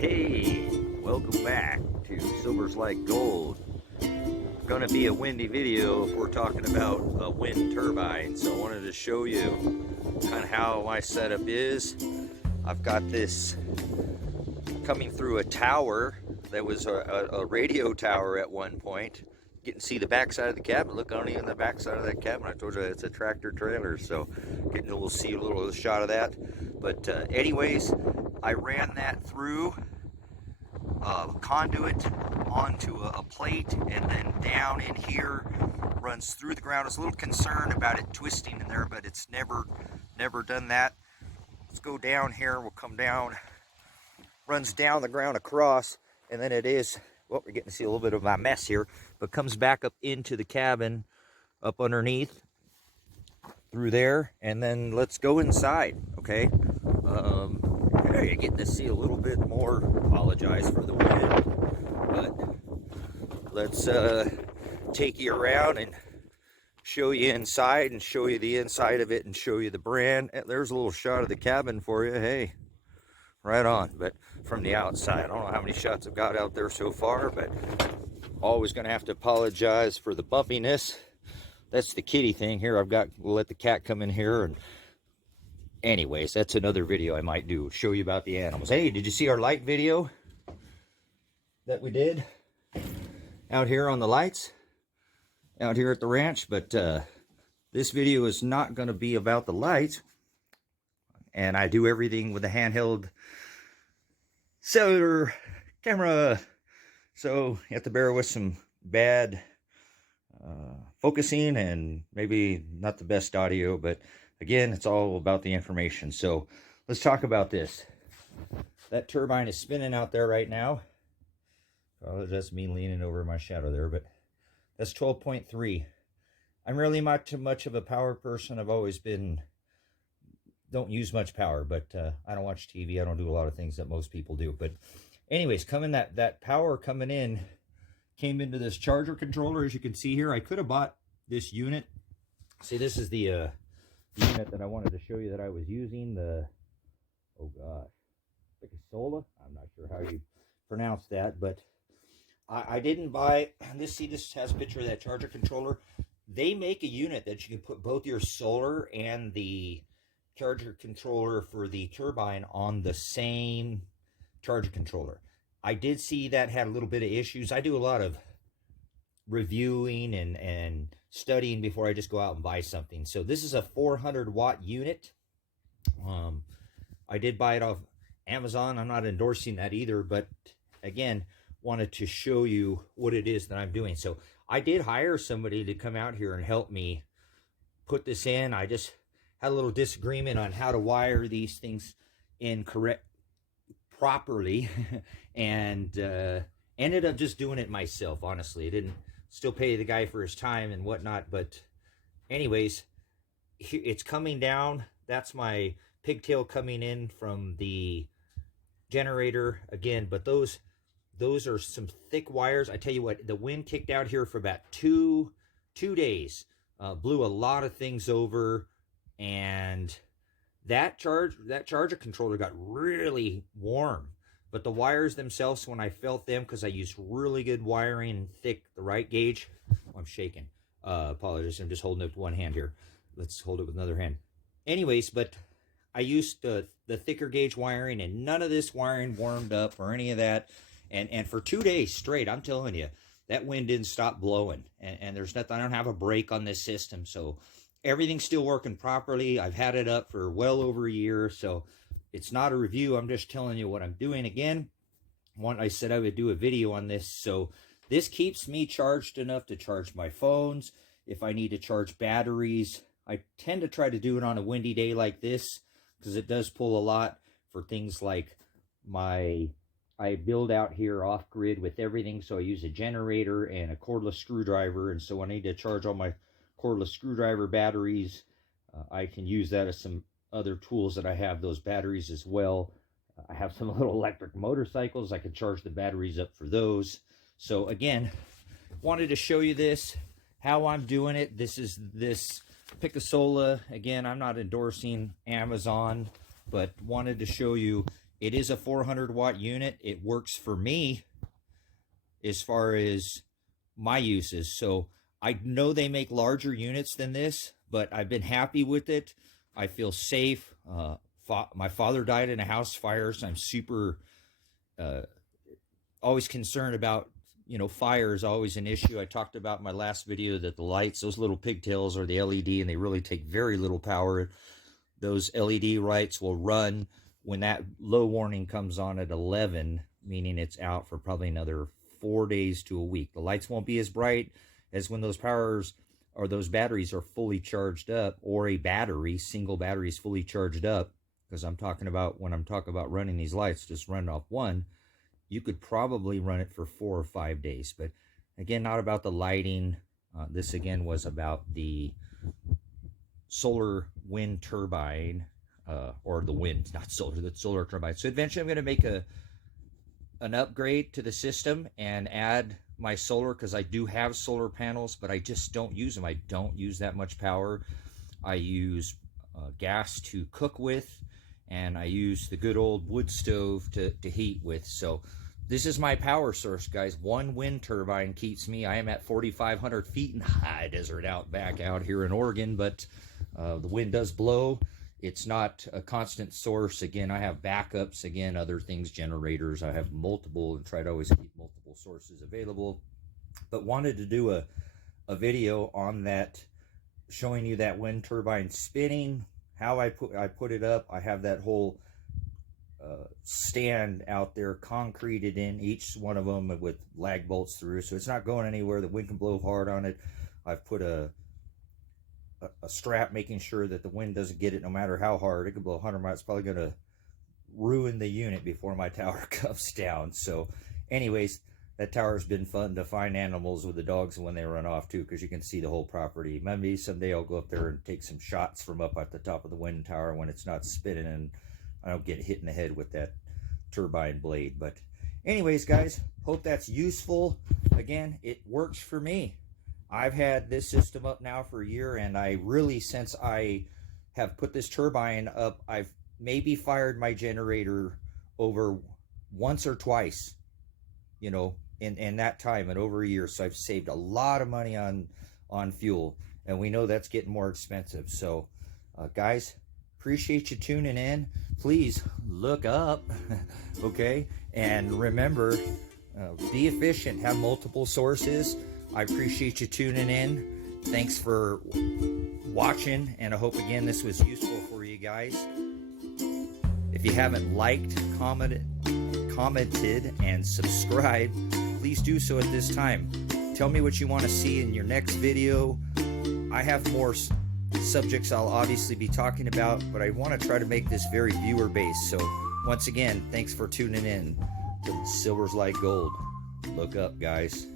Hey, welcome back to Silverslikegold. It's going to be a windy video if we're talking about a wind turbine, so I wanted to show you kind of how my setup is. I've got this coming through a tower that was a radio tower at one point. You can see the back side of the cabin. Look on the back side of that cabin. I told you it's a tractor trailer, so we'll see a little shot of that. But anyways, I ran that through conduit onto a plate, and then down in here, runs through the ground. I was a little concerned about it twisting in there, but it's never done that. Let's go down here. We'll come down, runs down the ground across, and then it is, well, we're getting to see a little bit of my mess here, but comes back up into the cabin, up underneath, through there, and then let's go inside, okay? You're getting to see a little bit more. Apologize for the wind, but let's take you around and show you inside, and show you the inside of it, and show you the brand. There's a little shot of the cabin for you. Hey, right on. But from the outside, I don't know how many shots I've got out there so far, but always going to have to apologize for the bumpiness. That's the kitty thing here. We'll let the cat come in here, and anyways, that's another video I might do, show you about the animals. Hey, did you see our light video that we did out here on the lights out here at the ranch? But this video is not going to be about the lights, and I do everything with a handheld cellular camera, so you have to bear with some bad focusing and maybe not the best audio, but again, it's all about the information. So let's talk about this. That turbine is spinning out there right now. Oh, that's me leaning over my shadow there, but that's 12.3. I'm really not too much of a power person. I've always been, don't use much power, but I don't watch TV. I don't do a lot of things that most people do. But anyways, that power coming in came into this charger controller. As you can see here, I could have bought this unit. See, this is the unit that I wanted to show you that I was using, the, oh gosh, Pikasola. I'm not sure how you pronounce that, but I didn't buy this. See, this has a picture of that charger controller. They make a unit that you can put both your solar and the charger controller for the turbine on the same charger controller. I did see that had a little bit of issues. I do a lot of reviewing and studying before I just go out and buy something. So this is a 400 watt unit. I did buy it off Amazon. I'm not endorsing that either, but again, wanted to show you what it is that I'm doing. So I did hire somebody to come out here and help me put this in. I just had a little disagreement on how to wire these things in properly and ended up just doing it myself. Honestly, I didn't still pay the guy for his time and whatnot, but anyways, it's coming down. That's my pigtail coming in from the generator again, but those are some thick wires. I tell you what, the wind kicked out here for about two days, blew a lot of things over, and that charger controller got really warm. But the wires themselves, when I felt them, because I used really good wiring and thick, the right gauge. Oh, I'm shaking. Apologies, I'm just holding it with one hand here. Let's hold it with another hand. Anyways, but I used the thicker gauge wiring, and none of this wiring warmed up or any of that. And for 2 days straight, I'm telling you, that wind didn't stop blowing. And there's nothing, I don't have a brake on this system, so everything's still working properly. I've had it up for well over a year, so it's not a review. I'm just telling you what I'm doing. Again, I said I would do a video on this. So this keeps me charged enough to charge my phones. If I need to charge batteries, I tend to try to do it on a windy day like this, because it does pull a lot for things like I build out here off grid with everything. So I use a generator and a cordless screwdriver. And so when I need to charge all my cordless screwdriver batteries, I can use that as some other tools that I have, those batteries as well. I have some little electric motorcycles. I can charge the batteries up for those. So again, wanted to show you this, how I'm doing it. This is this Pikasola. Again, I'm not endorsing Amazon, but wanted to show you It is a 400 watt unit. It works for me as far as my uses. So I know they make larger units than this, but I've been happy with it. I feel safe. My father died in a house fire, so I'm super always concerned about, you know, fire is always an issue. I talked about in my last video that the lights, those little pigtails are the LED, and they really take very little power. Those LED lights will run when that low warning comes on at 11, meaning it's out for probably another 4 days to a week. The lights won't be as bright as when those powers or those batteries are fully charged up, or a battery, single battery is fully charged up, because I'm talking about, when I'm talking about running these lights, just run off one, you could probably run it for 4 or 5 days. But again, not about the lighting. This again was about the solar wind turbine, or the wind, not solar, the solar turbine. So eventually I'm going to make an upgrade to the system and add my solar, because I do have solar panels, but I just don't use them. I don't use that much power. I use gas to cook with, and I use the good old wood stove to heat with. So this is my power source, guys. One wind turbine keeps me. I am at 4,500 feet in high desert outback out here in Oregon, but the wind does blow. It's not a constant source. Again, I have backups. Again, other things, generators. I have multiple, and try to always keep multiple sources available. But wanted to do a video on that, showing you that wind turbine spinning, how I put it up. I have that whole stand out there concreted in, each one of them with lag bolts through, so it's not going anywhere. The wind can blow hard on it. I've put a strap making sure that the wind doesn't get it no matter how hard. It could blow 100 miles. It's probably going to ruin the unit before my tower comes down. So anyways, that tower has been fun to find animals with the dogs when they run off too, because you can see the whole property. Maybe someday I'll go up there and take some shots from up at the top of the wind tower when it's not spinning and I don't get hit in the head with that turbine blade. But anyways, guys, hope that's useful. Again, it works for me. I've had this system up now for a year, and I really, since I have put this turbine up, I've maybe fired my generator over once or twice, you know, in that time, in over a year. So I've saved a lot of money on fuel, and we know that's getting more expensive. So guys, appreciate you tuning in. Please look up, okay? And remember, be efficient, have multiple sources. I appreciate you tuning in. Thanks for watching, and I hope again this was useful for you guys. If you haven't liked, commented, and subscribed, please do so at this time. Tell me what you want to see in your next video. I have more subjects I'll obviously be talking about, but I want to try to make this very viewer based. So once again, thanks for tuning in to Silverslikegold. Look up, guys.